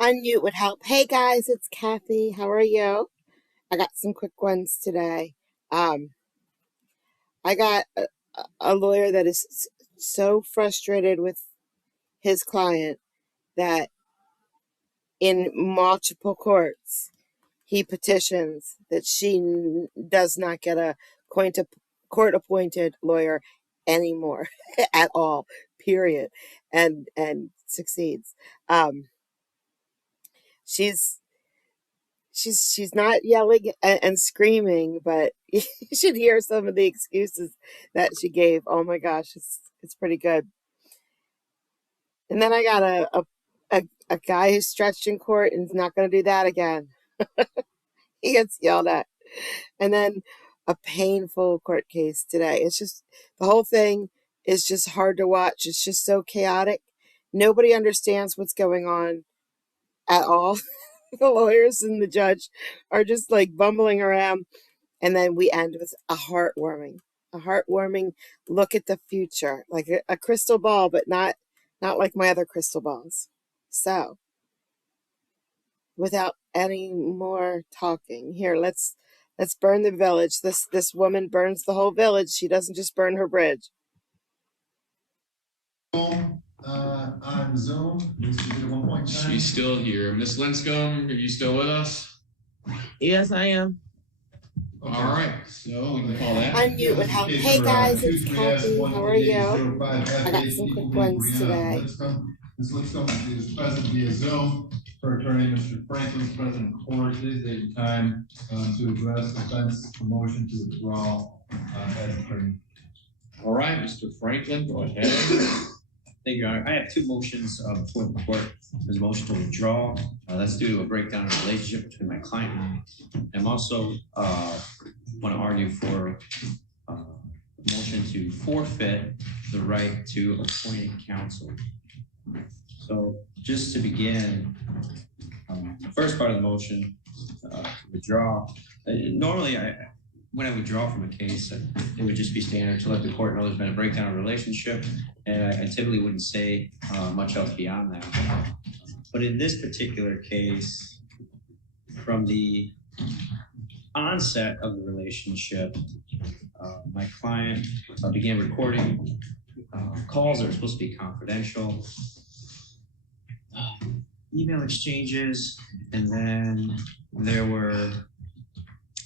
Unmute would help. Hey guys, it's Kathy. How are you? I got some quick ones today. Um, I got a lawyer that is so frustrated with his client that in multiple courts he petitions that she does not get a court-appointed lawyer anymore at all. Period, and succeeds. Um, she's she's not yelling and screaming, but you should hear some of the excuses that she gave. Oh my gosh, it's pretty good. And then I got a guy who's stretched in court and is not going to do that again. He gets yelled at. And then a painful court case today. It's just the whole thing is just hard to watch. It's just so chaotic. Nobody understands what's going on at all. The lawyers and the judge are just like bumbling around. And then we end with a heartwarming look at the future, like a crystal ball, but not like my other crystal balls. So without any more talking, here, let's burn the village. This woman burns the whole village. She doesn't just burn her bridge. On Zoom, at one point in time. She's still here. Miss Linscomb, are you still with us? Yes, I am. Okay. All right, so we can call that. Unmute would help. Hey guys, it's Kathy. How are you? I got some quick ones today. Ms. Linscomb is present via Zoom. Her attorney, Mr. Franklin, is present in court. Today's date and time to address defense motion to withdraw as attorney. All right, Mr. Franklin, go ahead. Thank you, Your Honor. I have two motions before the court. There's a motion to withdraw. That's due to a breakdown of the relationship between my client and me. I'm also want to argue for a motion to forfeit the right to appointed counsel. So just to begin, the first part of the motion, withdraw. Normally, when I withdraw from a case, it would just be standard to let the court know there's been a breakdown of relationship, and I typically wouldn't say much else beyond that. But in this particular case, from the onset of the relationship, my client began recording calls that were supposed to be confidential, email exchanges, and then there were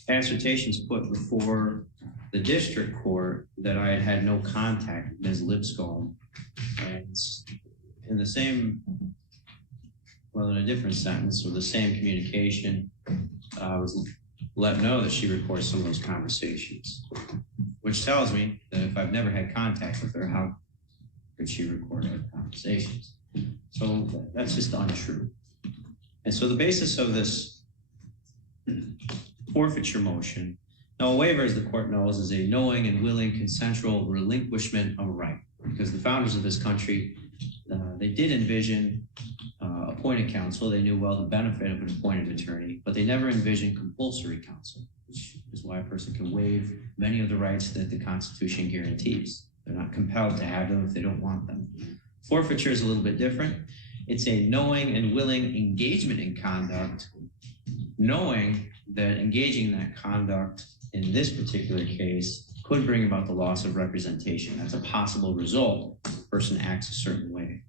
assertions put before the district court that I had had no contact with Ms. Lipscomb. And in the same, well, in a different sentence or the same communication, I was let know that she records some of those conversations, which tells me that if I've never had contact with her, how could she record our conversations? So that's just untrue. And so the basis of this forfeiture motion, now a waiver, as the court knows, is a knowing and willing consensual relinquishment of a right, because the founders of this country, they did envision appointed counsel. They knew well the benefit of an appointed attorney, but they never envisioned compulsory counsel, which is why a person can waive many of the rights that the Constitution guarantees. They're not compelled to have them if they don't want them. Forfeiture is a little bit different. It's a knowing and willing engagement in conduct, knowing that engaging in that conduct in this particular case could bring about the loss of representation. That's a possible result if a person acts a certain way.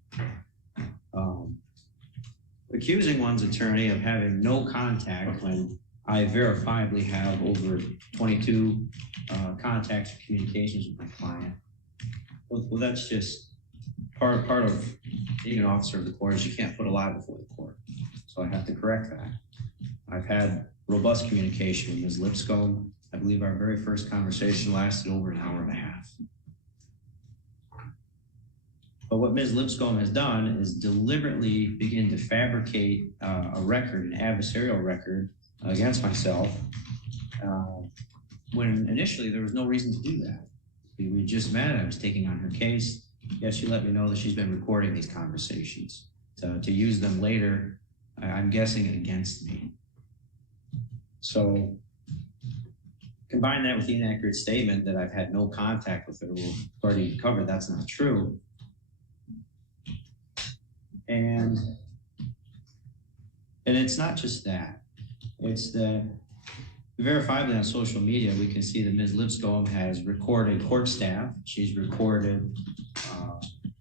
Accusing one's attorney of having no contact when I verifiably have over 22 contacts or communications with my client. Well, that's just part of being an officer of the court is you can't put a lie before the court. So I have to correct that. I've had robust communication with Ms. Lipscomb. I believe our very first conversation lasted over an hour and a half. But what Ms. Lipscomb has done is deliberately begin to fabricate a record, an adversarial record against myself, when initially there was no reason to do that. We just met, I was taking on her case. Yes, she let me know that she's been recording these conversations to use them later, I'm guessing against me. So combine that with the inaccurate statement that I've had no contact with her. We've already covered that's not true. And And it's not just that. It's that verifiably on social media, we can see that Ms. Lipscomb has recorded court staff. She's recorded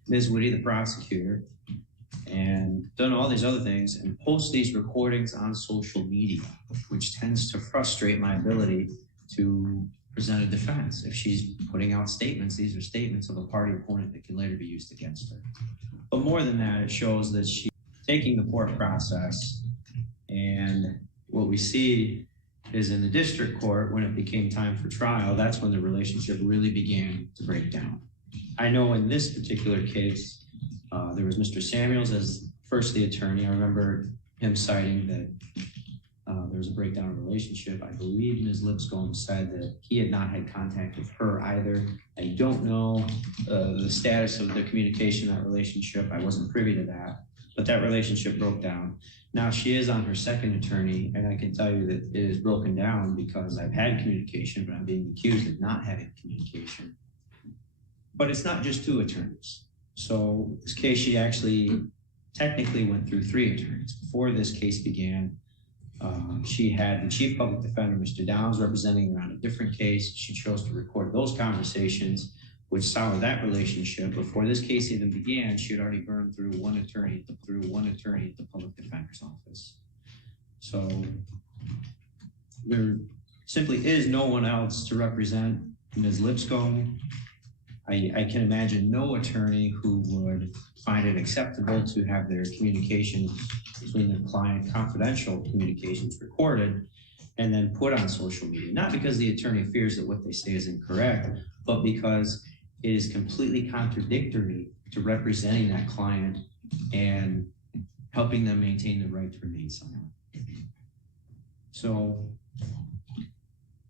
Ms. Woody, the prosecutor, and done all these other things and post these recordings on social media, which tends to frustrate my ability to present a defense. If she's putting out statements, these are statements of a party opponent that can later be used against her. But more than that, it shows that she's taking the court process, and what we see is in the district court, when it became time for trial, that's when the relationship really began to break down. I know in this particular case, there was Mr. Samuels as first the attorney. I remember him citing that there was a breakdown in relationship. I believe Ms. Lipscomb said that he had not had contact with her either. I don't know the status of the communication in that relationship. I wasn't privy to that, but that relationship broke down. Now she is on her second attorney, and I can tell you that it is broken down because I've had communication, but I'm being accused of not having communication. But it's not just two attorneys. So this case, she actually technically went through 3 attorneys. Before this case began, she had the chief public defender, Mr. Downs, representing her on a different case. She chose to record those conversations, which soured that relationship. Before this case even began, she had already burned through one attorney at the public defender's office. So there simply is no one else to represent Ms. Lipscomb. I can imagine no attorney who would find it acceptable to have their communications between their client, confidential communications, recorded and then put on social media. Not because the attorney fears that what they say is incorrect, but because it is completely contradictory to representing that client and helping them maintain the right to remain silent. So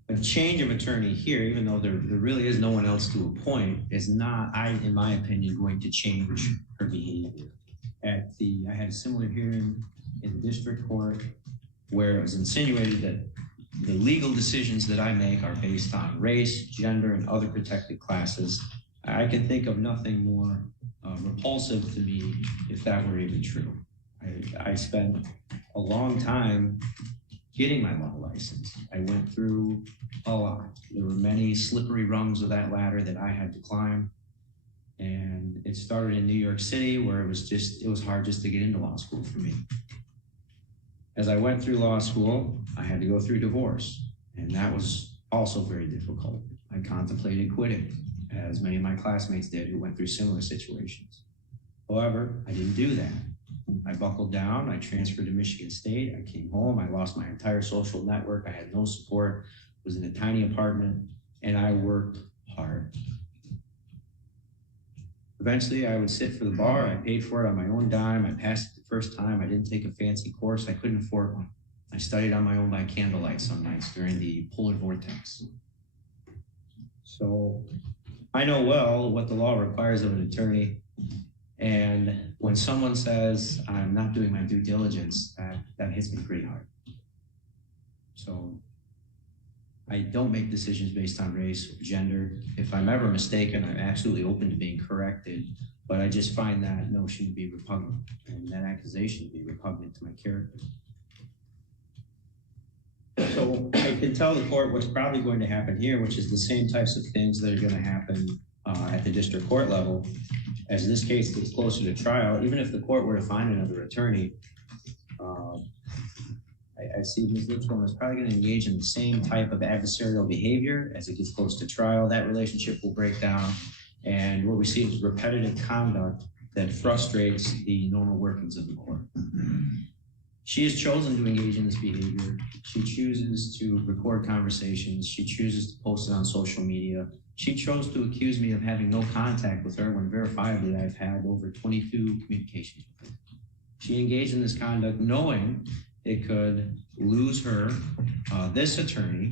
a change of attorney here, even though there really is no one else to appoint, is not, in my opinion, going to change her behavior. I had a similar hearing in the district court where it was insinuated that the legal decisions that I make are based on race, gender, and other protected classes. I can think of nothing more repulsive to me if that were even true. I spent a long time getting my law license. I went through a lot. There were many slippery rungs of that ladder that I had to climb. And it started in New York City, where it was hard just to get into law school for me. As I went through law school, I had to go through divorce, and that was also very difficult. I contemplated quitting, as many of my classmates did who went through similar situations. However, I didn't do that. I buckled down, I transferred to Michigan State, I came home, I lost my entire social network, I had no support, was in a tiny apartment, and I worked hard. Eventually, I would sit for the bar, I paid for it on my own dime, I passed it the first time, I didn't take a fancy course, I couldn't afford one. I studied on my own by candlelight some nights during the polar vortex. So I know well what the law requires of an attorney. And when someone says I'm not doing my due diligence, that hits me pretty hard. So I don't make decisions based on race or gender. If I'm ever mistaken, I'm absolutely open to being corrected, but I just find that notion to be repugnant and that accusation to be repugnant to my character. So I can tell the court what's probably going to happen here, which is the same types of things that are going to happen at the district court level. As this case gets closer to trial, even if the court were to find another attorney, I see Ms. Lipscomb is probably going to engage in the same type of adversarial behavior. As it gets close to trial, that relationship will break down, and what we see is repetitive conduct that frustrates the normal workings of the court. She has chosen to engage in this behavior. She chooses to record conversations. She chooses to post it on social media. She chose to accuse me of having no contact with her when verifiably I've had over 22 communications with her. She engaged in this conduct knowing it could lose her, this attorney,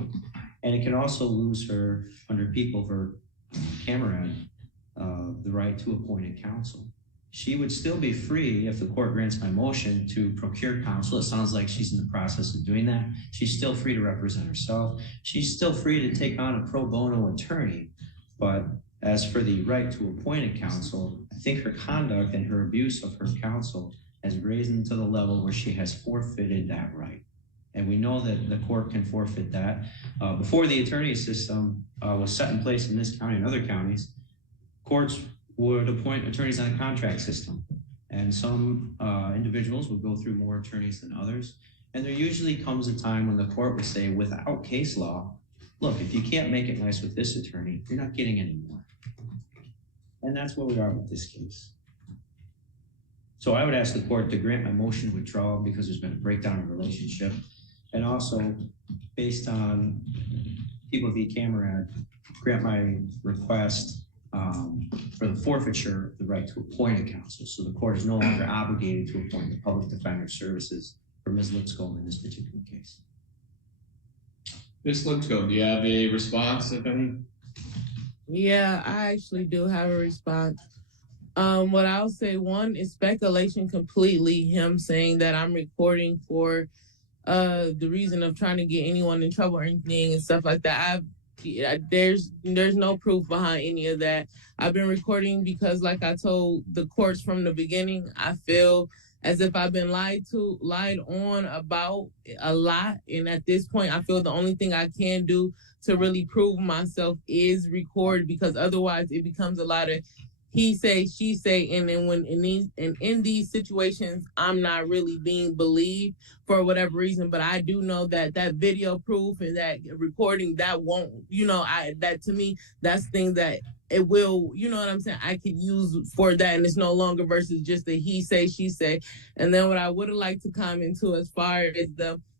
and it can also lose her, under People for Cameron, the right to appointed counsel. She would still be free, if the court grants my motion, to procure counsel. It sounds like she's in the process of doing that. She's still free to represent herself. She's still free to take on a pro bono attorney. But as for the right to appointed counsel, I think her conduct and her abuse of her counsel has risen to the level where she has forfeited that right. And we know that the court can forfeit that. Before the attorney system was set in place in this county and other counties, courts would appoint attorneys on a contract system. And some individuals would go through more attorneys than others. And there usually comes a time when the court would say, without case law, look, if you can't make it nice with this attorney, you're not getting any more. And that's where we are with this case. So I would ask the court to grant my motion to withdraw because there's been a breakdown in relationship. And also, based on People v. Camerad, grant my request for the forfeiture of the right to appoint a counsel. So the court is no longer obligated to appoint the public defender services for Ms. Lipscomb in this particular case. Ms. Lipscomb, do you have a response, if any? Yeah, I actually do have a response. What I'll say, one is speculation completely. Him saying that I'm recording for the reason of trying to get anyone in trouble or anything and stuff like that. There's no proof behind any of that. I've been recording because, like I told the courts from the beginning, I feel as if I've been lied on about a lot. And at this point, I feel the only thing I can do to really prove myself is record, because otherwise it becomes a lot of he say, she say, and then when in these situations, I'm not really being believed for whatever reason. But I do know that video proof and that recording, that won't, that to me, that's things that it will, you know what I'm saying, I could use for that, and it's no longer versus just the he say, she say. And then what I would have liked to comment to as far as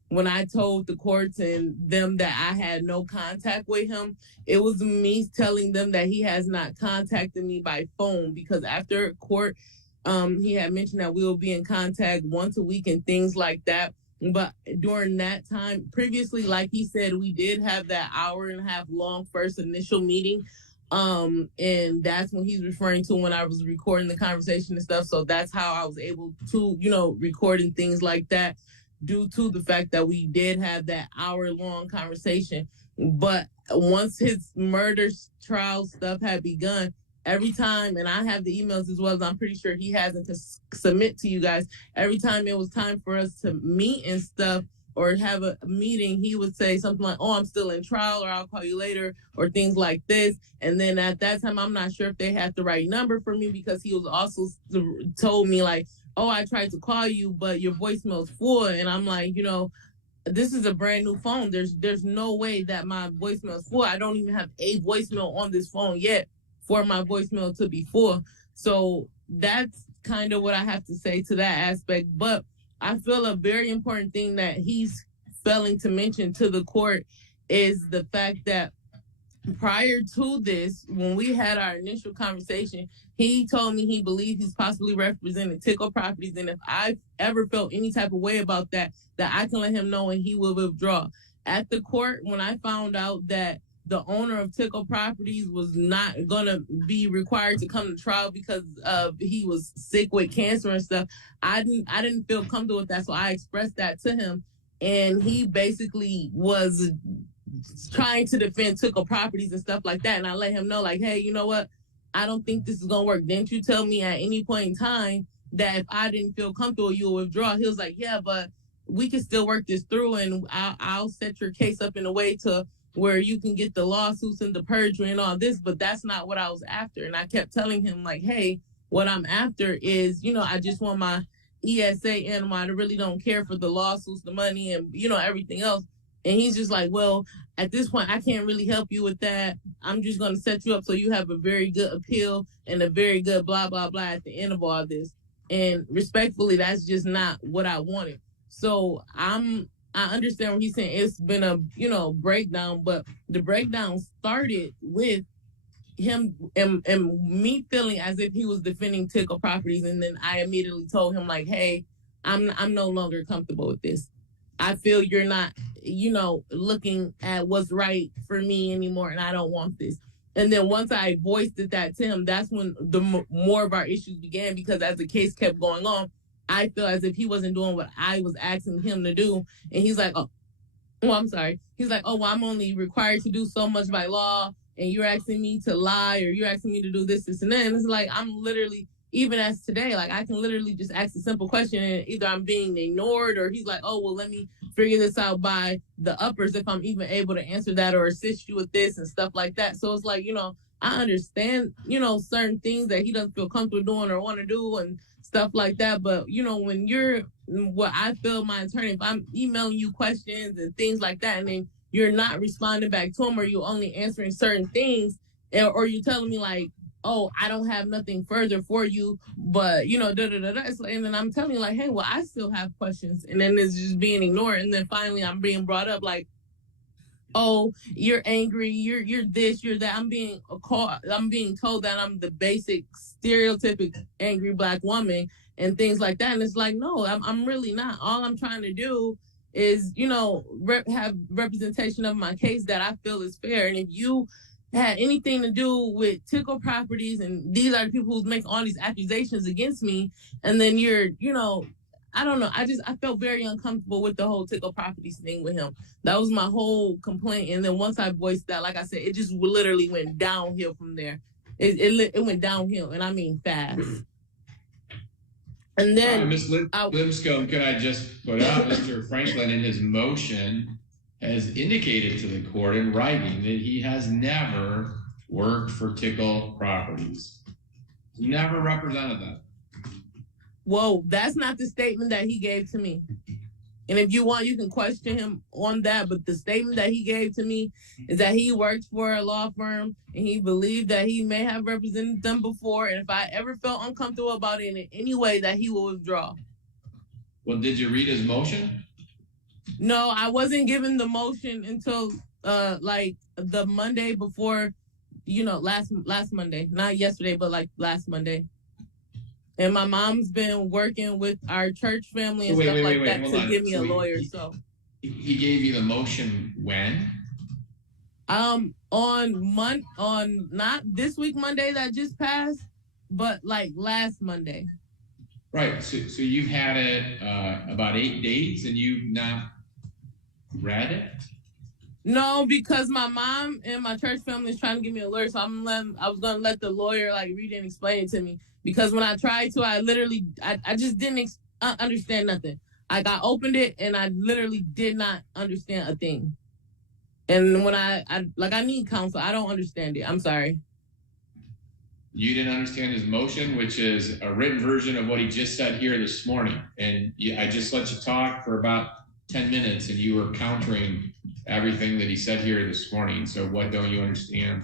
when I told the courts and them that I had no contact with him, it was me telling them that he has not contacted me by phone, because after court, he had mentioned that we will be in contact once a week and things like that. But during that time, previously, like he said, we did have that hour and a half long first initial meeting. And that's when he's referring to when I was recording the conversation and stuff. So that's how I was able to, recording things like that, due to the fact that we did have that hour-long conversation. But once his murder trial stuff had begun, every time, and I have the emails as well as I'm pretty sure he hasn't to submit to you guys, every time it was time for us to meet and stuff or have a meeting, he would say something like, oh, I'm still in trial, or I'll call you later, or things like this. And then at that time, I'm not sure if they had the right number for me, because he was also told me like, oh, I tried to call you, but your voicemail's full. And I'm like, this is a brand new phone. There's no way that my voicemail's full. I don't even have a voicemail on this phone yet for my voicemail to be full. So that's kind of what I have to say to that aspect. But I feel a very important thing that he's failing to mention to the court is the fact that prior to this, when we had our initial conversation, he told me he believed he's possibly representing Tickle Properties, and if I ever felt any type of way about that I can let him know and he will withdraw. At the court, when I found out that the owner of Tickle Properties was not gonna be required to come to trial because he was sick with cancer and stuff, I didn't feel comfortable with that, so I expressed that to him, and he basically was trying to defend Tickle Properties and stuff like that. And I let him know, like, hey, you know what? I don't think this is going to work. Didn't you tell me at any point in time that if I didn't feel comfortable, you would withdraw? He was like, yeah, but we can still work this through, and I'll set your case up in a way to where you can get the lawsuits and the perjury and all this, but that's not what I was after. And I kept telling him, like, hey, what I'm after is, I just want my ESA animal. I really don't care for the lawsuits, the money, and, everything else. And he's just like, well, at this point, I can't really help you with that. I'm just going to set you up so you have a very good appeal and a very good blah, blah, blah at the end of all this. And respectfully, that's just not what I wanted. So I understand what he's saying. It's been a, breakdown, but the breakdown started with him and me feeling as if he was defending Tickle Properties. And then I immediately told him, like, hey, I'm no longer comfortable with this. I feel you're not, looking at what's right for me anymore, and I don't want this. And then once I voiced that to him, that's when the more of our issues began, because as the case kept going on, I feel as if he wasn't doing what I was asking him to do. And he's like, oh, I'm sorry. He's like, oh, well, I'm only required to do so much by law, and you're asking me to lie, or you're asking me to do this, and that. And it's like, I'm literally even as today, like I can literally just ask a simple question and either I'm being ignored or he's like, oh, well, let me figure this out by the uppers if I'm even able to answer that or assist you with this and stuff like that. So it's like, I understand, certain things that he doesn't feel comfortable doing or want to do and stuff like that. But, when you're what I feel my attorney, if I'm emailing you questions and things like that, and then you're not responding back to him or you're only answering certain things, or you telling me like, oh, I don't have nothing further for you, but and then I'm telling you like, hey, well, I still have questions, and then it's just being ignored, and then finally I'm being brought up like, oh, you're angry, you're this, you're that. I'm being told that I'm the basic stereotypic angry Black woman and things like that, and it's like, no, I'm really not. All I'm trying to do is have representation of my case that I feel is fair, and if you had anything to do with Tickle Properties and these are the people who's making all these accusations against me, and then you're I don't know. I felt very uncomfortable with the whole Tickle Properties thing with him. That was my whole complaint. And then once I voiced that, like I said, it just literally went downhill from there. It went downhill, and I mean fast. And then Ms. Lipscomb, can I just put out Mr. Franklin in his motion has indicated to the court in writing that he has never worked for Tickle Properties. Never represented them. Whoa, that's not the statement that he gave to me. And if you want, you can question him on that. But the statement that he gave to me is that he worked for a law firm and he believed that he may have represented them before. And if I ever felt uncomfortable about it in any way, that he will withdraw. Well, did you read his motion? No, I wasn't given the motion until like the Monday before, last Monday, not yesterday, but like last Monday. And my mom's been working with our church family and stuff like that to give me a lawyer. So he gave you the motion when? On not this week Monday that just passed, but like last Monday. Right. So you've had it about 8 days and you've not read it? No, because my mom and my church family is trying to give me a lawyer, so I was gonna let the lawyer like read it and explain it to me. Because when I tried to, I just didn't understand nothing. I opened it and I literally did not understand a thing. And when I need counsel, I don't understand it. I'm sorry. You didn't understand his motion, which is a written version of what he just said here this morning. And I just let you talk for about 10 minutes and you were countering everything that he said here this morning. So what don't you understand?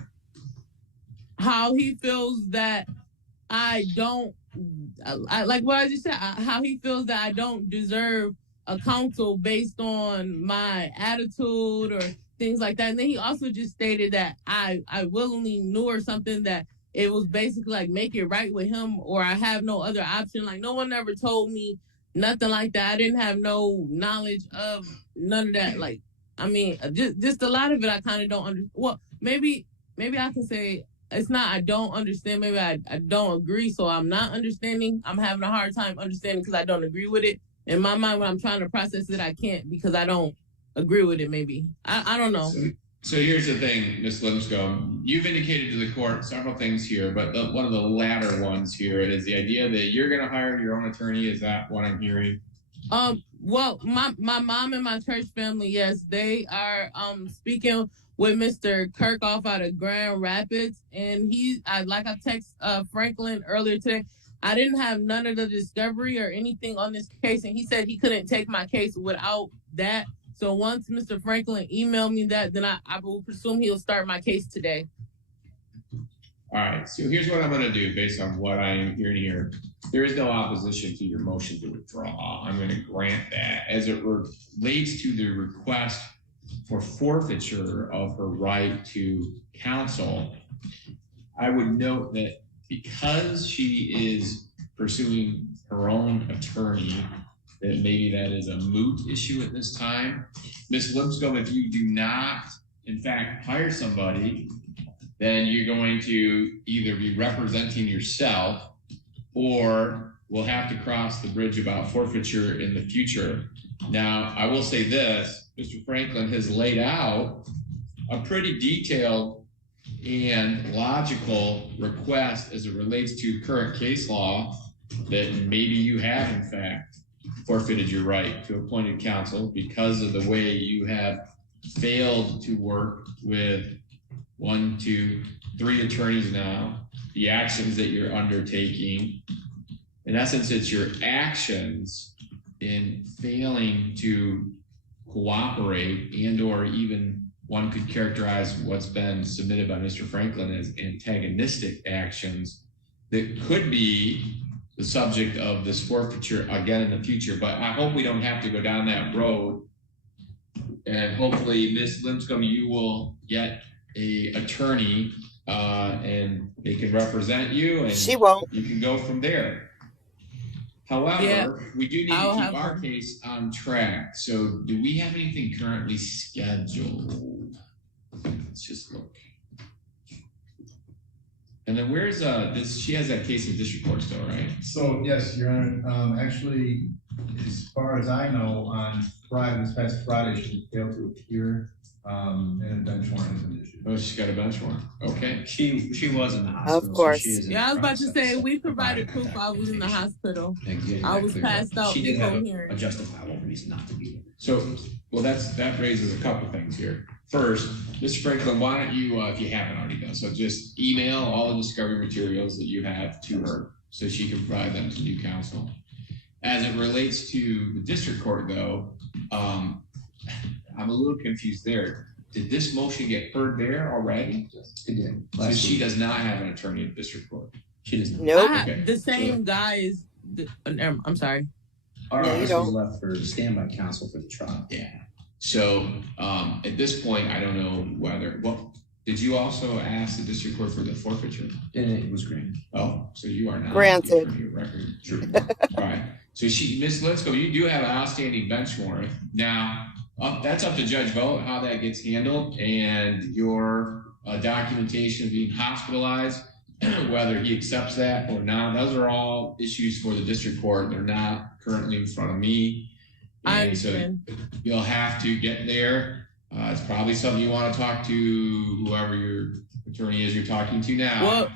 How he feels that I like what I just said, how he feels that I don't deserve a counsel based on my attitude or things like that. And then he also just stated that I willingly knew or something, that it was basically like make it right with him or I have no other option. Like no one ever told me nothing like that. I didn't have no knowledge of none of that. Like, I mean, just a lot of it I kind of don't understand. Well, maybe I can say it's not I don't understand. Maybe I don't agree, so I'm not understanding. I'm having a hard time understanding because I don't agree with it. In my mind, when I'm trying to process it, I can't because I don't agree with it, maybe. I don't know. So here's the thing, Ms. Lipscomb. You've indicated to the court several things here, but one of the latter ones here is the idea that you're going to hire your own attorney. Is that what I'm hearing? Well, my mom and my church family, yes, they are speaking with Mr. Kirkhoff out of Grand Rapids, and I text Franklin earlier today. I didn't have none of the discovery or anything on this case, and he said he couldn't take my case without that. So once Mr. Franklin emailed me that, then I will presume he'll start my case today. All right, so here's what I'm going to do based on what I'm hearing here. There is no opposition to your motion to withdraw. I'm going to grant that. As it relates to the request for forfeiture of her right to counsel, I would note that because she is pursuing her own attorney, that maybe that is a moot issue at this time. Ms. Lipscomb, if you do not, in fact, hire somebody, then you're going to either be representing yourself or we'll have to cross the bridge about forfeiture in the future. Now, I will say this, Mr. Franklin has laid out a pretty detailed and logical request as it relates to current case law that maybe you have in fact forfeited your right to appointed counsel because of the way you have failed to work with 1, 2, 3 attorneys now, the actions that you're undertaking. In essence, it's your actions in failing to cooperate and or even one could characterize what's been submitted by Mr. Franklin as antagonistic actions that could be the subject of this forfeiture again in the future. But I hope we don't have to go down that road. And hopefully, Ms. Lipscomb, you will get a attorney and they can represent you and She won't. you can go from there. However, we do need to keep our case on track. So do we have anything currently scheduled? Let's just look. And then where's this? She has that case in district court still, right? So yes, Your Honor. Actually, as far as I know, on Friday, this past Friday, she failed to appear, and a bench warrant has been issued. Oh, she's got a bench warrant. Okay. She was in the hospital. Of course. So she is in Yeah, I was the about to say process we of provided providing proof that I was in the information hospital. and getting I that was cleared up. passed out She did before have hearing. a justifiable reason not to be there. So, well, that raises a couple things here. First, Mr. Franklin, why don't you, if you haven't already done so, just email all the discovery materials that you have to her so she can provide them to new counsel. As it relates to the district court, though, I'm a little confused there. Did this motion get heard there already? It did. So she does not have an attorney in district court. She does not. Nope. Okay. The same guy is. I'm sorry. Our No, you office don't. was left for standby counsel for the trial. Yeah. So at this point, I don't know whether. Well, did you also ask the district court for the forfeiture? And it was granted. Oh, so you are not Granted. your record. True. All right. So Ms. Linsco, you do have an outstanding bench warrant. Now, that's up to Judge Vogt how that gets handled and your documentation of being hospitalized, whether he accepts that or not. Those are all issues for the district court. They're not currently in front of me. I And so understand. you'll have to get there. It's probably something you want to talk to whoever your attorney is you're talking to now. Well,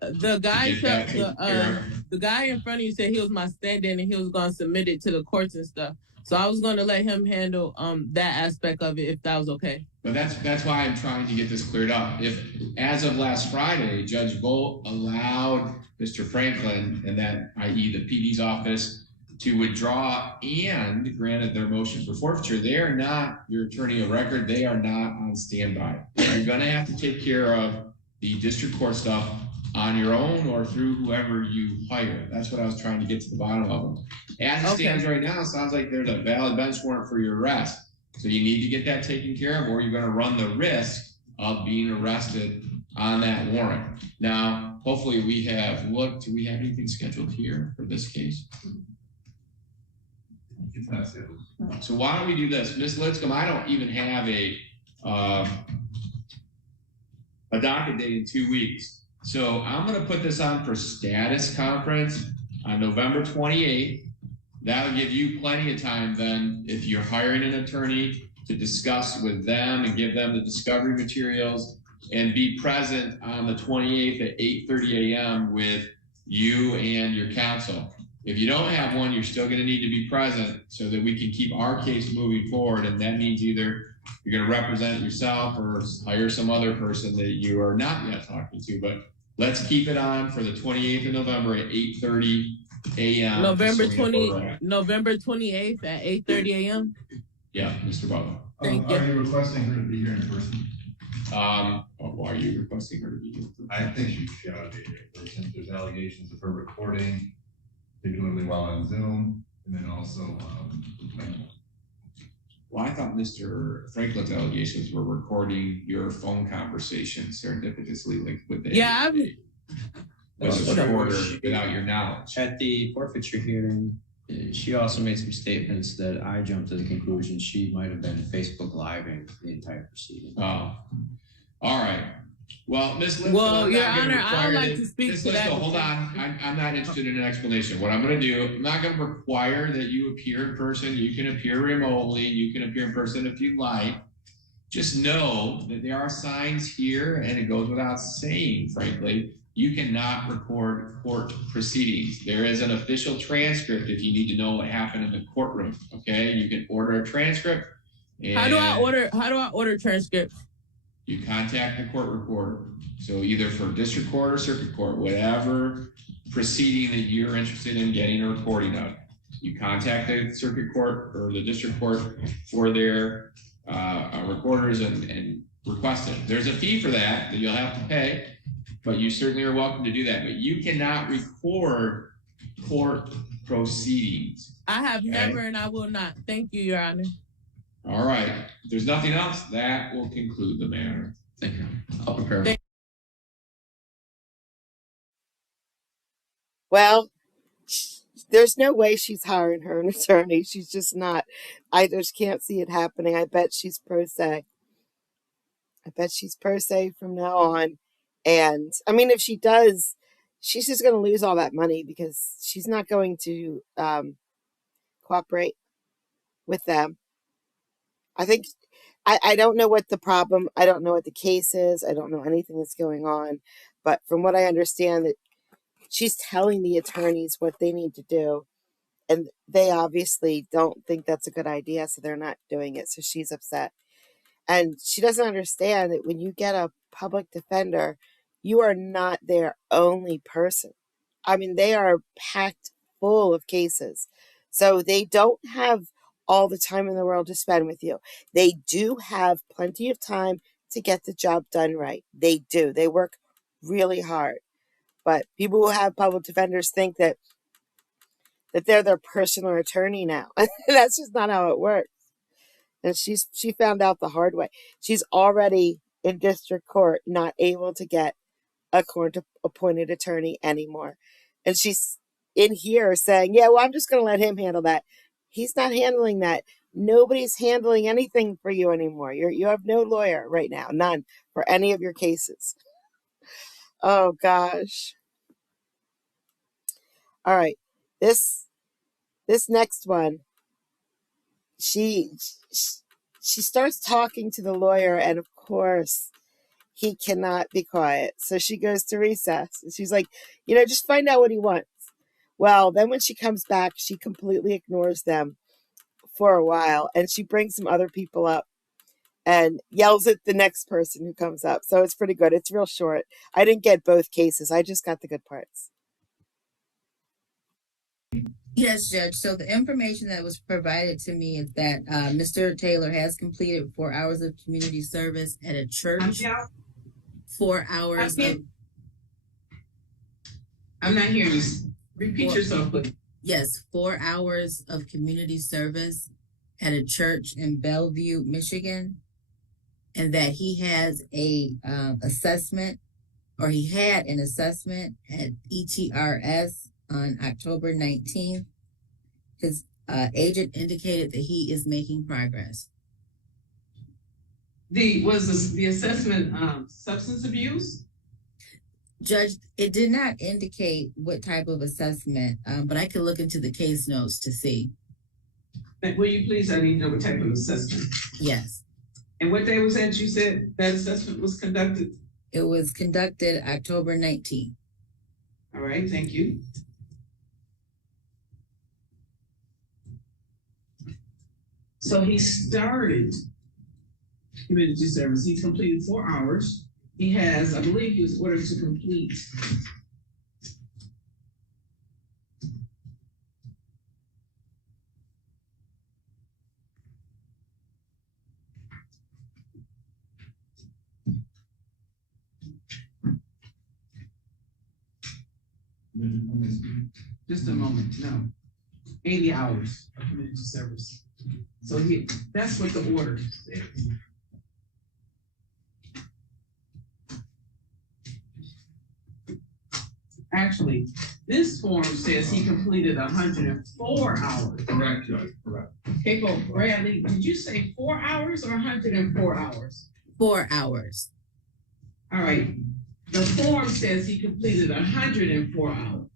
the guy Get that said taken care of. the guy in front of you said he was my stand-in and he was going to submit it to the courts and stuff. So I was going to let him handle that aspect of it if that was okay. But that's why I'm trying to get this cleared up. If, as of last Friday, Judge Vogt allowed Mr. Franklin and that, i.e. the PD's office, to withdraw and granted their motion for forfeiture, they are not your attorney of record. They are not on standby. You're going to have to take care of the district court stuff on your own or through whoever you hire. That's what I was trying to get to the bottom of. As it stands right now, it sounds like there's a valid bench warrant for your arrest. So you need to get that taken care of or you're going to run the risk of being arrested on that warrant. Now, hopefully we have looked. Do we have anything scheduled here for this case? It's not scheduled. So why don't we do this? Ms. Linscomb, I don't even have a docket date in 2 weeks. So I'm going to put this on for status conference on November 28th. That'll give you plenty of time then, if you're hiring an attorney, to discuss with them and give them the discovery materials and be present on the 28th at 8:30 a.m. with you and your counsel. If you don't have one, you're still going to need to be present so that we can keep our case moving forward. And that means either you're going to represent yourself or hire some other person that you are not yet talking to. But let's keep it on for the 28th of November at 8:30 a.m. November So we know where we're at. November 28th at 8:30 a.m. Yeah, Mr. Butler. Thank you. Are you requesting her to be here in person? Why are you requesting her to be here? I think she ought to be here in person. There's allegations of her recording, particularly while on Zoom, and then also, Well, I thought Mr. Franklin's allegations were recording your phone conversation serendipitously linked with the with the recorder without your knowledge. At the forfeiture hearing, she also made some statements that I jumped to the conclusion she might have been Facebook Living the entire proceeding. Oh, all right. Well, Ms. Linscomb, Well, I'm Your not gonna Honor, I require would like that- to speak Ms. to that. Linscomb, hold on. I'm not interested in an explanation. What I'm going to do, I'm not going to require that you appear in person. You can appear remotely. You can appear in person if you like. just know that there are signs here, and it goes without saying, frankly, you cannot record court proceedings. There is an official transcript if you need to know what happened in the courtroom. Okay, you can order a transcript. How do I order transcript? You contact the court reporter. So either for district court or circuit court, whatever proceeding that you're interested in getting a recording of, you contact the circuit court or the district court for their recorders and request it. There's a fee for that you'll have to pay, but you certainly are welcome to do that. But you cannot record court proceedings. I have never and I will not. Thank you, Your Honor. All right. If there's nothing else, that will conclude the matter. Thank you. I'll prepare. Well, there's no way she's hiring her an attorney. She's just not. I just can't see it happening. I bet she's pro se. I bet she's pro se from now on. And I mean, if she does, she's just going to lose all that money because she's not going to cooperate with them. I think, I don't know what the problem, I don't know what the case is. I don't know anything that's going on. But from what I understand, that she's telling the attorneys what they need to do. And they obviously don't think that's a good idea, so they're not doing it. So she's upset. And she doesn't understand that when you get a public defender, you are not their only person. I mean, they are packed full of cases. So they don't have all the time in the world to spend with you. They do have plenty of time to get the job done right. They do. They work really hard. But people who have public defenders think that they're their personal attorney now. That's just not how it works. And she found out the hard way. She's already in district court, not able to get a court-appointed attorney anymore. And she's in here saying, yeah, well, I'm just going to let him handle that. He's not handling that. Nobody's handling anything for you anymore. You have no lawyer right now, none, for any of your cases. Oh, gosh. All right. This next one, she starts talking to the lawyer, and of course, he cannot be quiet. So she goes to recess. And she's like, just find out what he wants. Well, then when she comes back, she completely ignores them for a while, and she brings some other people up and yells at the next person who comes up. So it's pretty good. It's real short. I didn't get both cases. I just got the good parts. Yes, Judge. So the information that was provided to me is that Mr. Taylor has completed 4 hours of community service at a church. 4 hours. I'm not hearing you. Repeat yourself, please. Yes, 4 hours of community service at a church in Bellevue, Michigan, and that he has a assessment, or he had an assessment at ETRS on October 19th. His agent indicated that he is making progress. Was the assessment substance abuse? Judge, it did not indicate what type of assessment, but I could look into the case notes to see. Will you please, I need to know what type of assessment. Yes. And what day was that you said that assessment was conducted? It was conducted October 19th. All right, thank you. So he started community service. He's completed 4 hours. He has, I believe he was ordered to complete just a moment, no. 80 hours of community service. So that's what the order said. Actually, this form says he completed 104 hours. Correct, Judge, correct. Okay, well, Bradley, did you say 4 hours or 104 hours? 4 hours. All right. The form says he completed 104 hours.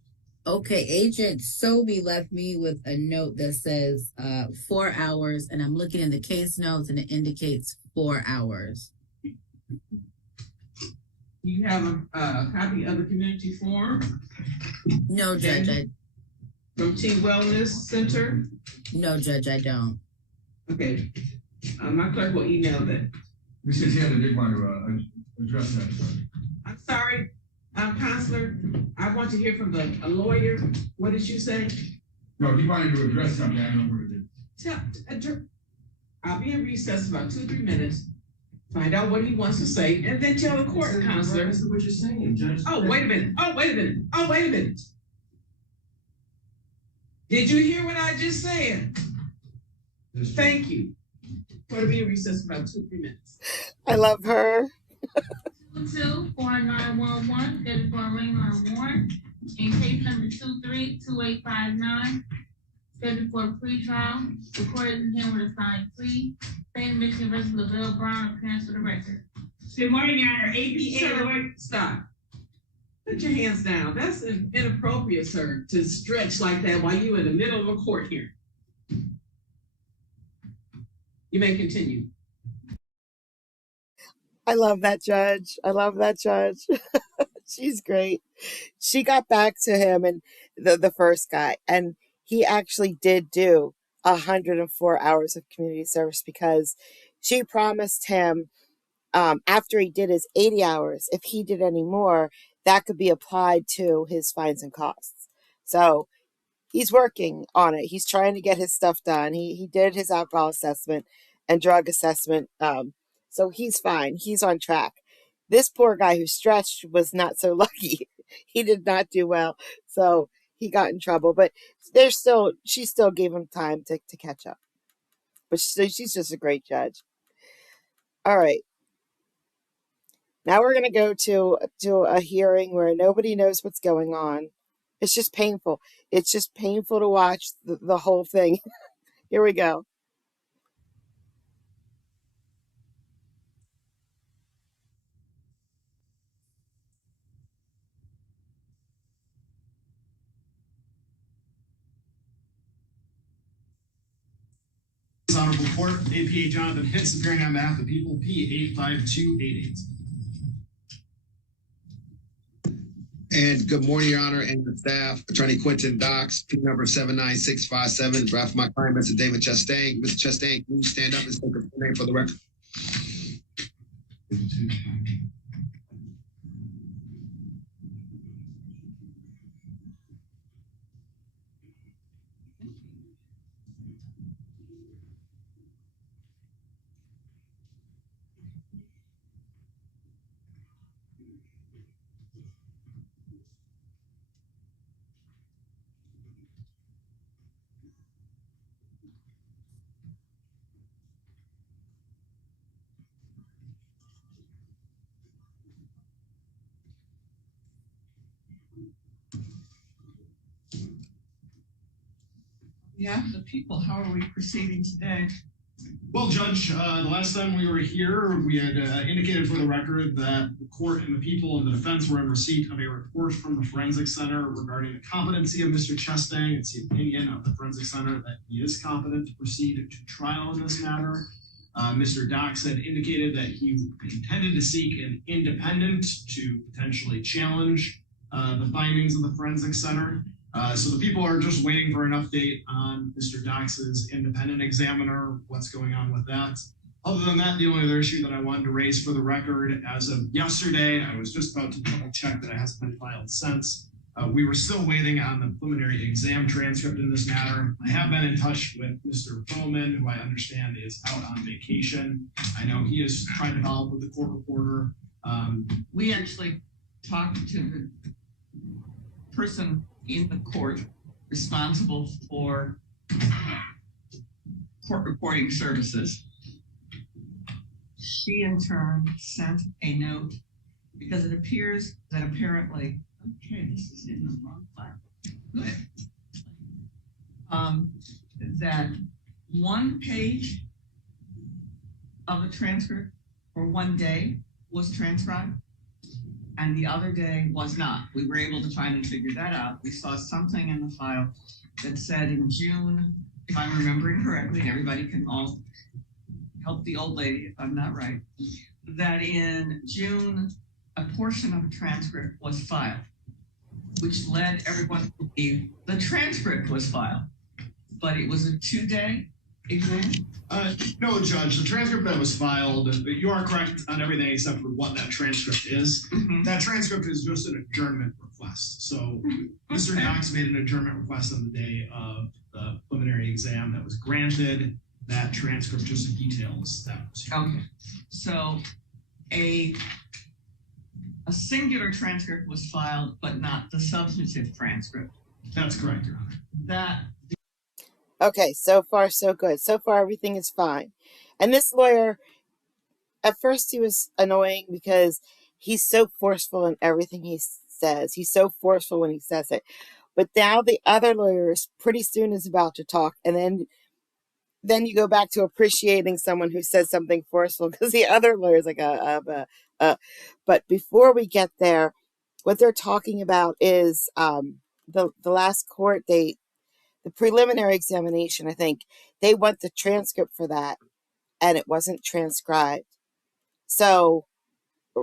Okay, Agent Sobey left me with a note that says 4 hours, and I'm looking in the case notes and it indicates 4 hours. You have a copy of the community form No, Judge, from T Wellness Center? No, Judge, I don't. Okay, my clerk will email that. Mrs. Hannah did want to address that. I'm sorry, Counselor, I want to hear from a lawyer. What did you say? No, he wanted to address something. I don't know what it is. I'll be in recess about 2-3 minutes. Find out what he wants to say, and then tell the court, Counselor. That's what you're saying, Judge. Oh, wait a minute. Did you hear what I just said? Thank you. Going to be in recess about 2-3 minutes. I love her. 224-911, scheduled for a ring on warrant. In case number 232859, scheduled for a pre-trial. The court is in here with a signed plea. Same Michigan versus LaVelle Brown, appearance for the record. Good morning, Your Honor. APA. Sir, stop. Put your hands down. That's inappropriate, sir, to stretch like that while you're in the middle of a court hearing. You may continue. I love that judge. She's great. She got back to him and the first guy, and he actually did do 104 hours of community service because she promised him after he did his 80 hours, if he did any more, that could be applied to his fines and costs. So he's working on it. He's trying to get his stuff done. He did his alcohol assessment and drug assessment. So he's fine. He's on track. This poor guy who stretched was not so lucky. He did not do well. So he got in trouble, but she still gave him time to catch up. But she's just a great judge. All right. Now we're going to go to a hearing where nobody knows what's going on. It's just painful. It's just painful to watch the whole thing. Here we go. Honorable Court, APA Jonathan Hitz appearing on behalf of the people, P85288. And good morning, Your Honor, and the staff. Attorney Quentin Dox, P number 79657, draft for my client, Mr. David Chastain. Mr. Chastain, can you stand up and state your name for the record? Yeah, the people, how are we proceeding today? Well, Judge, the last time we were here, we had indicated for the record that the court and the people and the defense were in receipt of a report from the Forensic Center regarding the competency of Mr. Chastain. It's the opinion of the Forensic Center that he is competent to proceed to trial in this matter. Mr. Dox had indicated that he intended to seek an independent to potentially challenge the findings of the Forensic Center. So the people are just waiting for an update on Mr. Dox's independent examiner, what's going on with that. Other than that, the only other issue that I wanted to raise for the record, as of yesterday, I was just about to double check that it hasn't been filed since. We were still waiting on the preliminary exam transcript in this matter. I have been in touch with Mr. Bowman, who I understand is out on vacation. I know he is trying to follow up with the court reporter. We actually talked to the person in the court responsible for court reporting services. She in turn sent a note because it appears that apparently, okay, this is in the wrong file. Good. That one page of a transcript for one day was transcribed. and the other day was not. We were able to finally figure that out. We saw something in the file that said in June, if I'm remembering correctly, and everybody can all help the old lady if I'm not right, that in June, a portion of a transcript was filed, which led everyone to believe the transcript was filed, but it was a 2-day exam? No, Judge, the transcript that was filed, you are correct on everything except for what that transcript is. That transcript is just an adjournment request. So Mr. Knox made an adjournment request on the day of the preliminary exam that was granted. That transcript just details that. Okay, so a singular transcript was filed, but not the substantive transcript. That's correct, Your Honor. That Okay, so far so good. So far everything is fine. And this lawyer, at first he was annoying because he's so forceful in everything he says. He's so forceful when he says it. But now the other lawyers pretty soon is about to talk, and then you go back to appreciating someone who says something forceful because the other lawyer's like, But before we get there, what they're talking about is the last court date, the preliminary examination, I think, they want the transcript for that, and it wasn't transcribed. So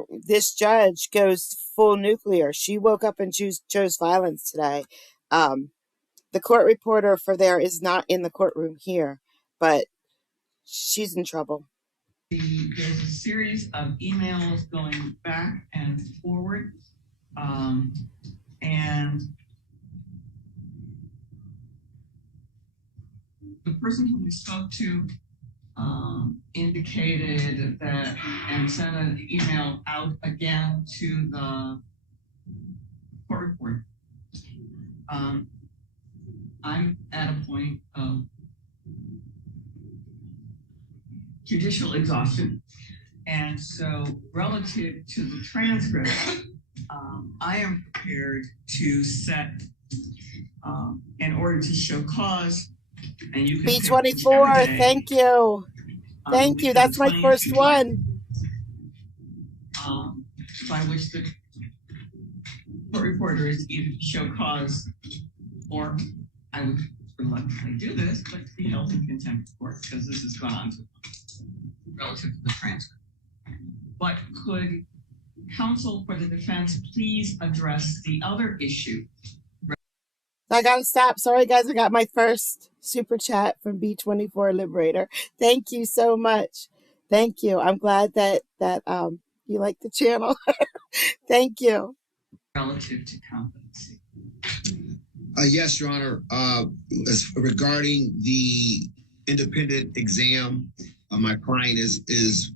this judge goes full nuclear. She woke up and chose violence today. The court reporter for there is not in the courtroom here, but she's in trouble. there's a series of emails going back and forward. And the person who we spoke to indicated that and sent an email out again to the court reporter. I'm at a point of judicial exhaustion. And so relative to the transcript, I am prepared to set in order to show cause, and you can B24, thank you. Thank you. That's my first one. By which the court reporter is either to show cause, or I would reluctantly do this, but to be held in contempt of court, because this has gone on to relative to the transcript. But could counsel for the defense please address the other issue? I gotta stop. Sorry, guys. I got my first super chat from B24 Liberator. Thank you so much. Thank you. I'm glad that you like the channel. Thank you. Relative to competency. Yes, Your Honor. Regarding the independent exam, my client is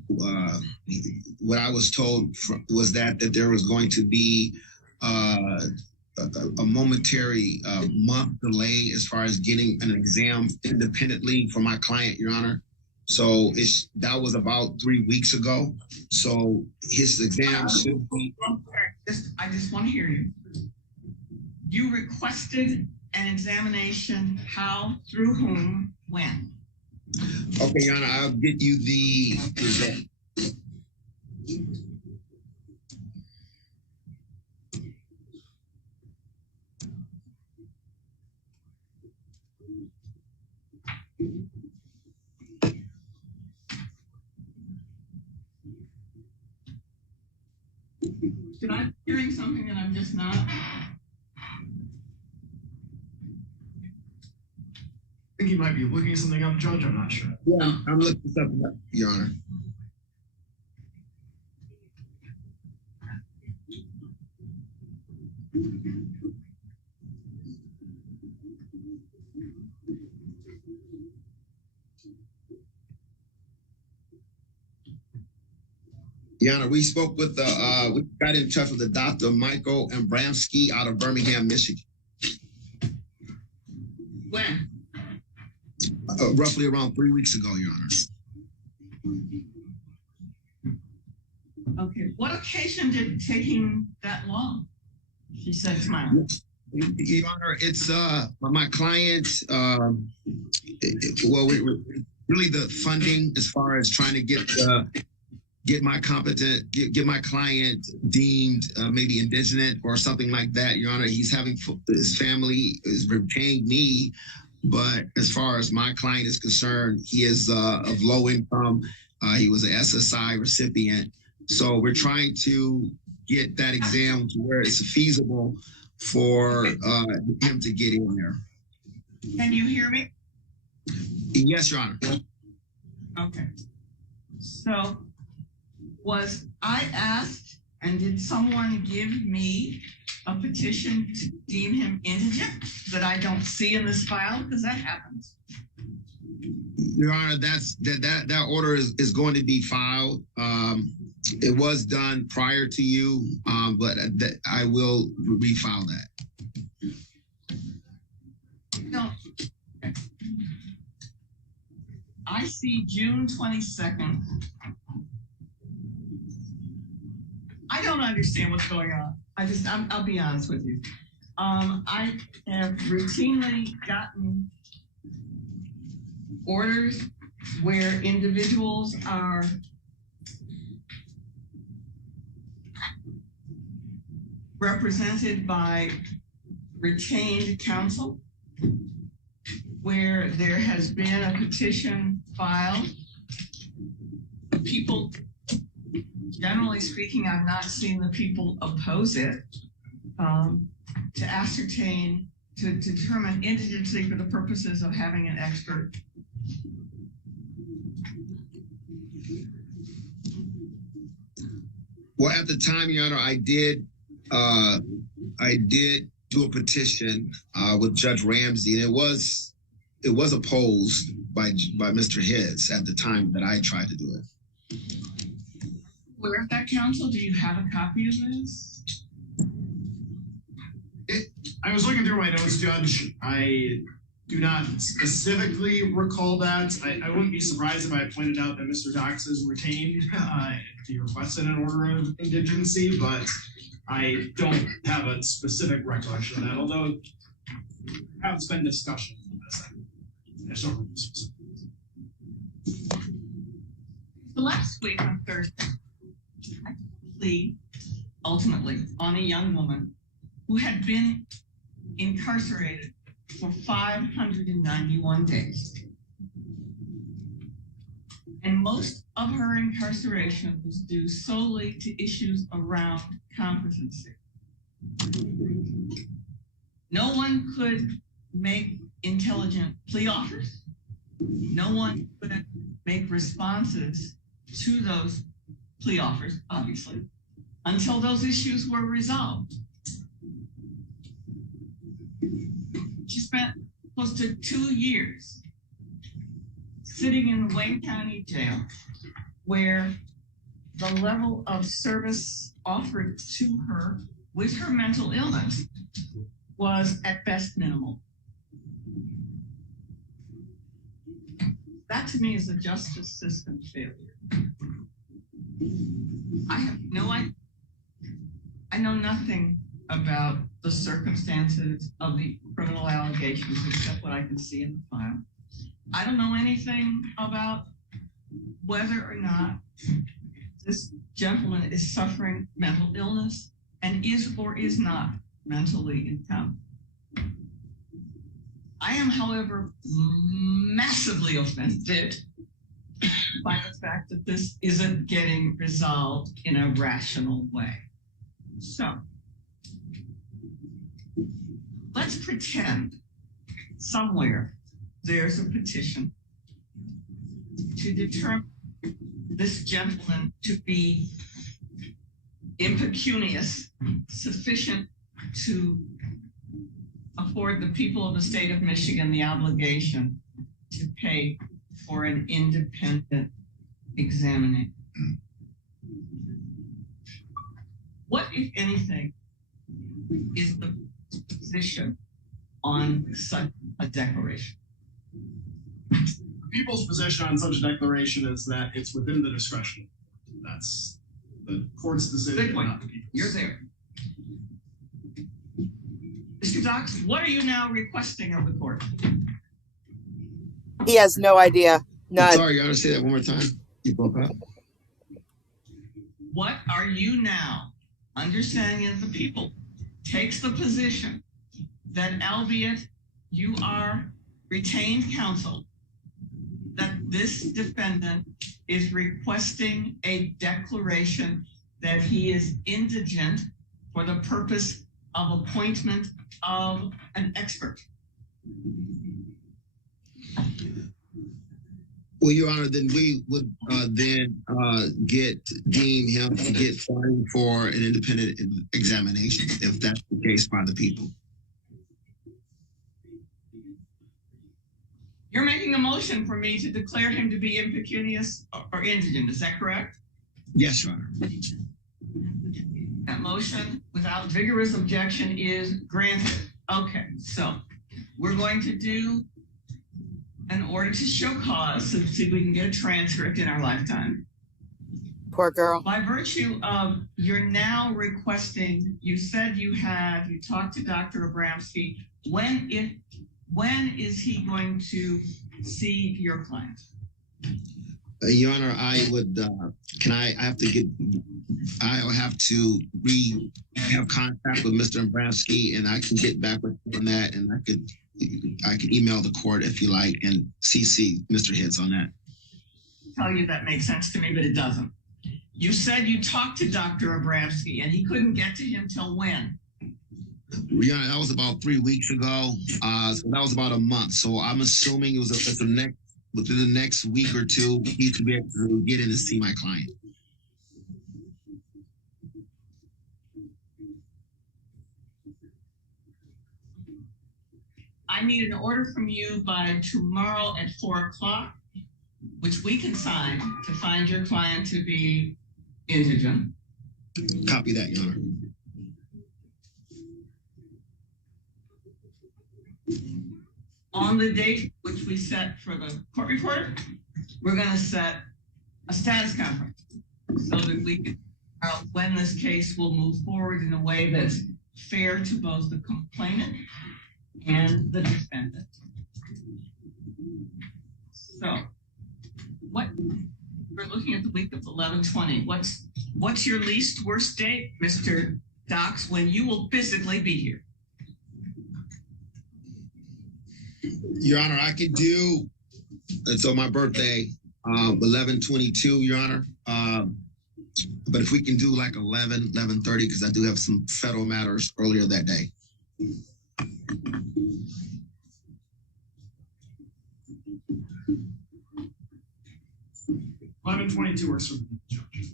what I was told was that there was going to be a momentary month delay as far as getting an exam independently for my client, Your Honor. So that was about 3 weeks ago. So his exam should be. I just want to hear you. You requested an examination. How? Through whom? When? Okay, Your Honor, I'll get you the result. Should I be hearing something that I'm just not? I think you might be looking something up, Judge. I'm not sure. Yeah, I'm looking something up, Your Honor. Your Honor, we spoke with we got in touch with the Dr. Michael Abramsky out of Birmingham, Michigan. When? Roughly around 3 weeks ago, Your Honor. Okay. What occasion did it take him that long? She said, smiling. Your Honor, it's my client. Really the funding as far as trying to get get my client deemed maybe indigent or something like that, Your Honor. He's having, his family is repaying me, but as far as my client is concerned, he is of low income. He was an SSI recipient. So we're trying to get that exam to where it's feasible for him to get in there. Can you hear me? Yes, Your Honor. Okay. So was I asked, and did someone give me a petition to deem him indigent that I don't see in this file? Because that happens. Your Honor, that order is going to be filed. It was done prior to you, but I will refile that. No. I see June 22nd. I don't understand what's going on. I'll be honest with you. I have routinely gotten orders where individuals are represented by retained counsel, where there has been a petition filed. People, generally speaking, I've not seen the people oppose it, to ascertain, to determine indigency for the purposes of having an expert. Well, at the time, Your Honor, I did do a petition with Judge Ramsey, and it was opposed by Mr. Hitz at the time that I tried to do it. Where at that counsel? Do you have a copy of this? I was looking through my notes, Judge. I do not specifically recall that. I wouldn't be surprised if I pointed out that Mr. Dox is retained. He requested an order of indigency, but I don't have a specific recollection of that, although there has been discussion on this. I just don't remember specifics. So last week on Thursday, I plea ultimately on a young woman who had been incarcerated for 591 days. And most of her incarceration was due solely to issues around competency. No one could make intelligent plea offers. No one could make responses to those plea offers, obviously, until those issues were resolved. She spent close to 2 years sitting in Wayne County Jail, where the level of service offered to her with her mental illness was at best minimal. That to me is a justice system failure. I have no idea. I know nothing about the circumstances of the criminal allegations except what I can see in the file. I don't know anything about whether or not this gentleman is suffering mental illness and is or is not mentally incompetent. I am, however, massively offended by the fact that this isn't getting resolved in a rational way. So, let's pretend somewhere there's a petition to determine this gentleman to be impecunious, sufficient to afford the people of the state of Michigan the obligation to pay for an independent examination. What, if anything, is the position on such a declaration? The people's position on such a declaration is that it's within the discretion. That's the court's decision, not the people's. You're there. Mr. Dox, what are you now requesting of the court? He has no idea. None. Sorry, you want to say that one more time? You broke up. what are you now understanding as the people takes the position that albeit you are retained counsel, that this defendant is requesting a declaration that he is indigent for the purpose of appointment of an expert? Well, Your Honor, then we would deem him to get fined for an independent examination, if that's the case by the people. You're making a motion for me to declare him to be impecunious or indigent, is that correct? Yes, Your Honor. That motion, without vigorous objection, is granted. Okay, so we're going to do an order to show cause so see if we can get a transcript in our lifetime. Poor girl. By virtue of you're now requesting, you said you talked to Dr. Abramsky. When is he going to see your client? Your Honor, I would, I have to have contact with Mr. Abramsky, and I can get back with you on that, and I can email the court if you like and CC Mr. Hitz on that. Tell you that makes sense to me, but it doesn't. You said you talked to Dr. Abramsky and he couldn't get to him till when? Yeah, that was about 3 weeks ago. So that was about a month. So I'm assuming it was within the next week or two, he should be able to get in to see my client. I need an order from you by tomorrow at 4 o'clock, which we can sign to find your client to be indigent. Copy that, Your Honor. On the date which we set for the court reporter, we're going to set a status conference so that we can figure out when this case will move forward in a way that's fair to both the complainant and the defendant. So, we're looking at the week of 11/20. What's your least worst date, Mr. Docs, when you will physically be here? Your Honor, I could do, it's on my birthday, 11/22, Your Honor. But if we can do like 11:30, because I do have some federal matters earlier that day. 11:22 works for me, Judge.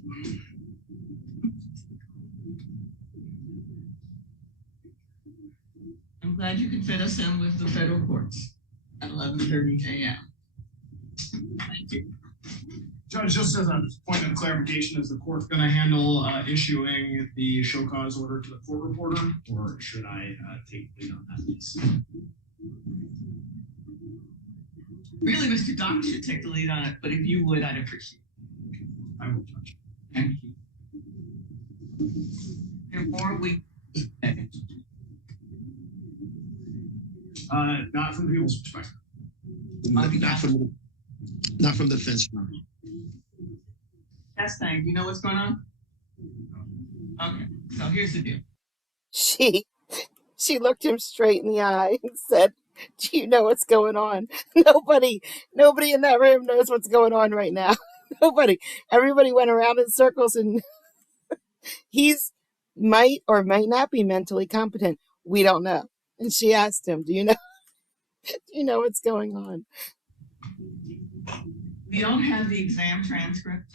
I'm glad you could fit us in with the federal courts at 11:30 a.m. Thank you. Judge, just as a point of clarification, is the court going to handle issuing the show cause order to the court reporter, or should I take lead on that piece? Really, Mr. Doc should take the lead on it, but if you would, I'd appreciate it. I will, Judge. Thank you. Therefore, not from the people's perspective. Not from the defense. That's fine. Do you know what's going on? Okay, so here's the deal. She looked him straight in the eye and said, "Do you know what's going on?" Nobody in that room knows what's going on right now. Nobody. Everybody went around in circles, and he's might or might not be mentally competent. We don't know. And she asked him, "Do you know what's going on?" We don't have the exam transcript.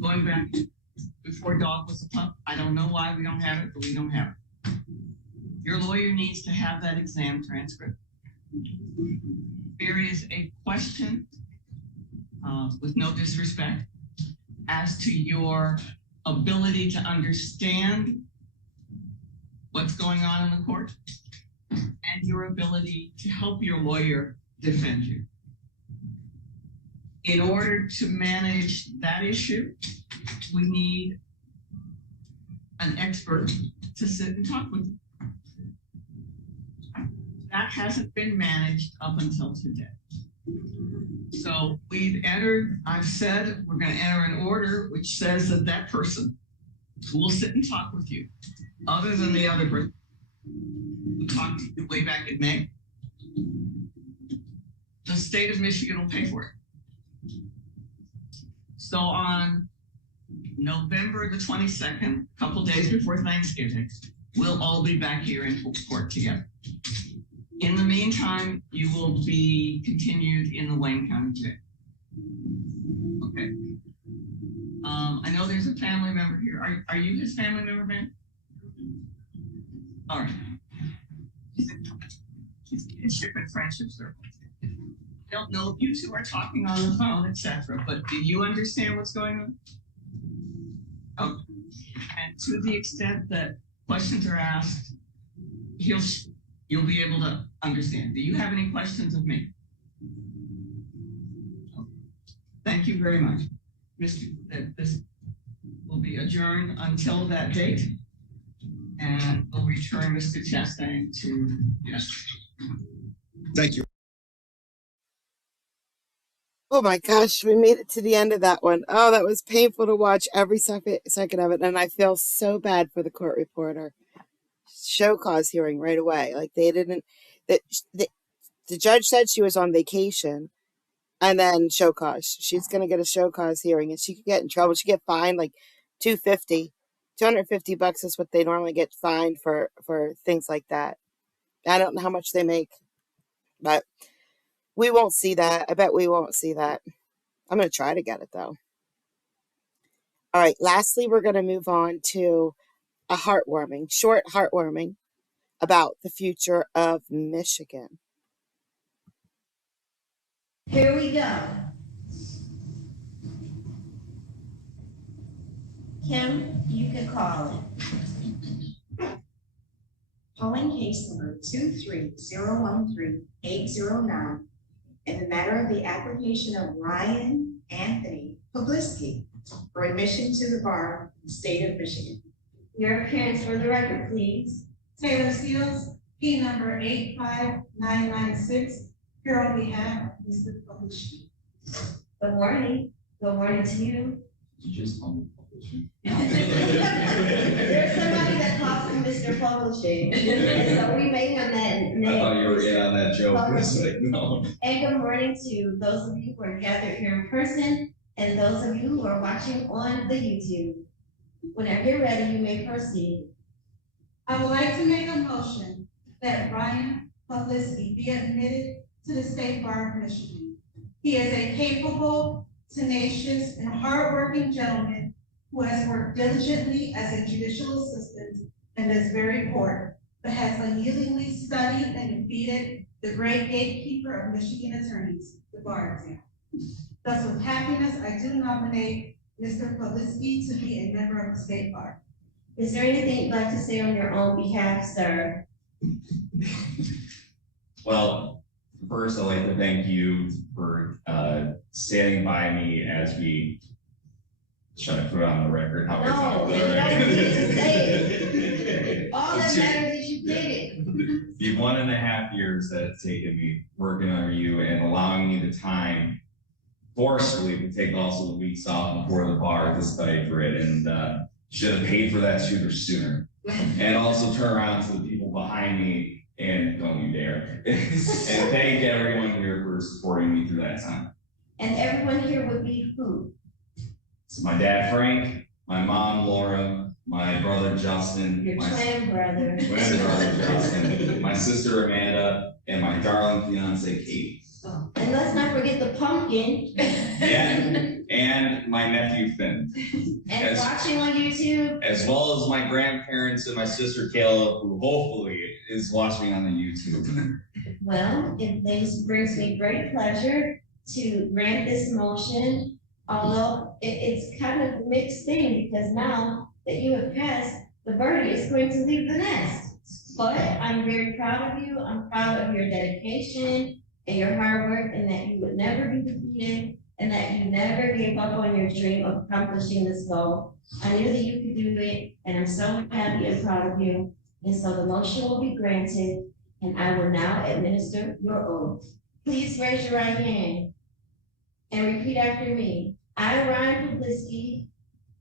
Going back before dog was a pup. I don't know why we don't have it, but we don't have it. Your lawyer needs to have that exam transcript. There is a question, with no disrespect, as to your ability to understand what's going on in the court and your ability to help your lawyer defend you. In order to manage that issue, we need an expert to sit and talk with you. That hasn't been managed up until today. So I've said we're gonna enter an order which says that that person who will sit and talk with you, other than the other person who talked to you way back in May, the state of Michigan will pay for it. So on November the 22nd, a couple days before Thanksgiving, we'll all be back here in court together. In the meantime, you will be continued in the Wayne County jail. Okay. I know there's a family member here. Are you his family member, Ben? All right. Kinship and friendship circle. I don't know if you two are talking on the phone, etc., but do you understand what's going on? Oh, and to the extent that questions are asked, you'll be able to understand. Do you have any questions of me? Thank you very much. This will be adjourned until that date, and we'll return Mr. Chastain to yes. Thank you. Oh my gosh, we made it to the end of that one. Oh, that was painful to watch every second of it, and I feel so bad for the court reporter. Show cause hearing right away. Like they didn't. The judge said she was on vacation, and then show cause. She's gonna get a show cause hearing, and she could get in trouble. She get fined like $250 is what they normally get fined for things like that. I don't know how much they make, but we won't see that. I bet we won't see that. I'm gonna try to get it though. All right. Lastly, we're gonna move on to a short heartwarming about the future of Michigan. Here we go. Kim, you can call it. Calling case number 23013-809 in the matter of the application of Ryan Anthony Publiski for admission to the bar in the state of Michigan. Your appearance for the record, please. Taylor Seals, key number 85996, here on behalf of Mr. Publishing. Good morning. Good morning to you. You just call me Publishing. There's somebody that calls him Mr. Publishing, and so we made him that name. I thought you were in on that joke. Like, no. And good morning to those of you who are gathered here in person and those of you who are watching on the YouTube. Whenever you're ready, you may proceed. I would like to make a motion that Ryan Publiski be admitted to the State Bar of Michigan. He is a capable, tenacious, and hardworking gentleman who has worked diligently as a judicial assistant in this very court, but has unyieldingly studied and defeated the great gatekeeper of Michigan attorneys, the bar exam. Thus, with happiness, I do nominate Mr. Publiski to be a member of the State Bar. Is there anything you'd like to say on your own behalf, sir? Well, first, I'd like to thank you for standing by me as we try to put on the record how we're talking. No, you don't need to say it. All that matters is you did it. The 1.5 years that it's taken me working under you and allowing me the time forcefully to take also the weeks off before the bar to study for it, and should have paid for that sooner. And also turn around to the people behind me and don't you dare. And thank everyone here for supporting me through that time. And everyone here would be who? So my dad, Frank, my mom, Laura, my brother, Justin, Your twin brother. Twin brother, Justin, my sister, Amanda, and my darling fiance, Kate. And let's not forget the pumpkin. Yeah, and my nephew, Finn. And watching on YouTube. As well as my grandparents and my sister, Caleb, who hopefully is watching on the YouTube. Well, it brings me great pleasure to grant this motion, although it's kind of a mixed thing because now that you have passed, the birdie is going to leave the nest. But I'm very proud of you. I'm proud of your dedication and your hard work, and that you would never be defeated, and that you never gave up on your dream of accomplishing this goal. I knew that you could do it, and I'm so happy and proud of you. And so the motion will be granted, and I will now administer your oath. Please raise your right hand and repeat after me. I, Ryan Publiski,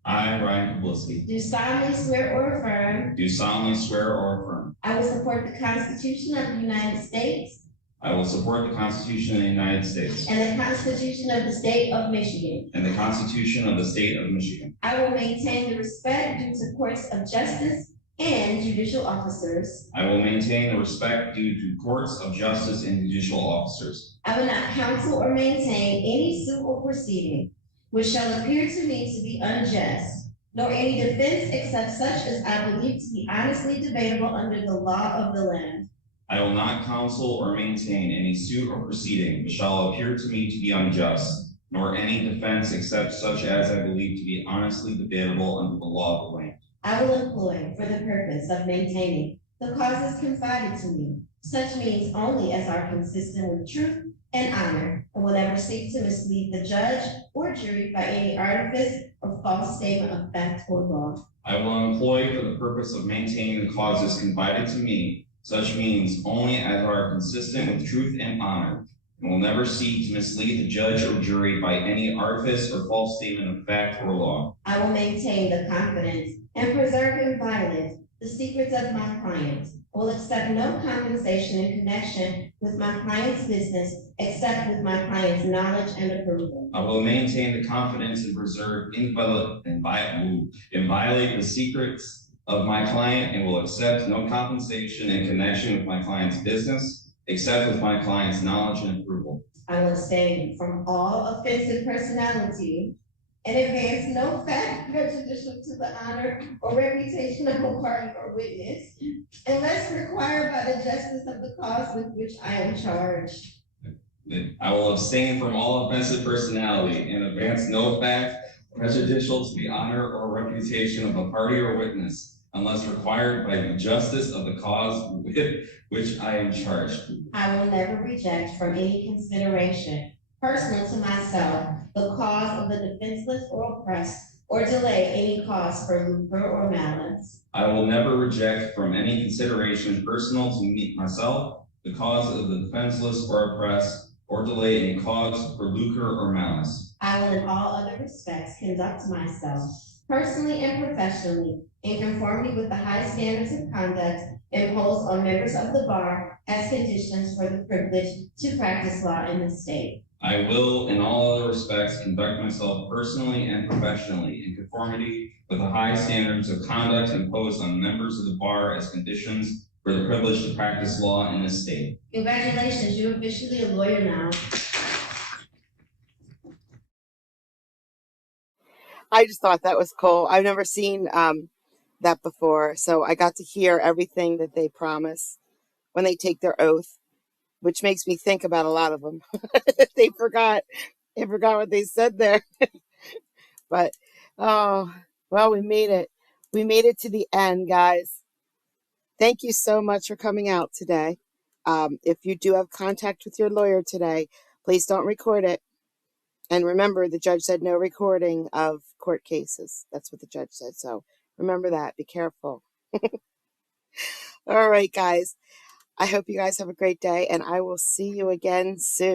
I, Ryan Publiski, do solemnly swear or affirm do solemnly swear or affirm I will support the Constitution of the United States I will support the Constitution of the United States and the Constitution of the State of Michigan. and the Constitution of the State of Michigan. I will maintain the respect due to courts of justice and judicial officers. I will maintain the respect due to courts of justice and judicial officers. I will not counsel or maintain any suit or proceeding which shall appear to me to be unjust, nor any defense except such as I believe to be honestly debatable under the law of the land. I will not counsel or maintain any suit or proceeding which shall appear to me to be unjust, nor any defense except such as I believe to be honestly debatable under the law of the land. I will employ for the purpose of maintaining the causes confided to me, such means only as are consistent with truth and honor, and will never seek to mislead the judge or jury by any artifice or false statement of fact or law. I will employ for the purpose of maintaining the causes confided to me, such means only as are consistent with truth and honor, and will never seek to mislead the judge or jury by any artifice or false statement of fact or law. I will maintain the confidence and preserve inviolate the secrets of my client. I will accept no compensation in connection with my client's business except with my client's knowledge and approval. I will maintain the confidence and preserve inviolate the secrets of my client and will accept no compensation in connection with my client's business except with my client's knowledge and approval. I will abstain from all offensive personality and advance no fact prejudicial to the honor or reputation of a party or witness, unless required by the justice of the cause with which I am charged. I will abstain from all offensive personality and advance no fact prejudicial to the honor or reputation of a party or witness, unless required by the justice of the cause with which I am charged. I will never reject from any consideration personal to myself the cause of the defenseless or oppressed, or delay any cause for lucre or malice. I will never reject from any consideration personal to me, myself, the cause of the defenseless or oppressed, or delay any cause for lucre or malice. I will in all other respects conduct myself personally and professionally in conformity with the high standards of conduct imposed on members of the bar as conditions for the privilege to practice law in the state. I will, in all other respects, conduct myself personally and professionally in conformity with the high standards of conduct imposed on members of the bar as conditions for the privilege to practice law in this state. Congratulations, you're officially a lawyer now. I just thought that was cool. I've never seen that before, so I got to hear everything that they promise when they take their oath, which makes me think about a lot of them. They forgot what they said there. But oh, well, we made it. We made it to the end, guys. Thank you so much for coming out today. If you do have contact with your lawyer today, please don't record it. And remember, the judge said no recording of court cases. That's what the judge said. So remember that. Be careful. All right, guys. I hope you guys have a great day, and I will see you again soon.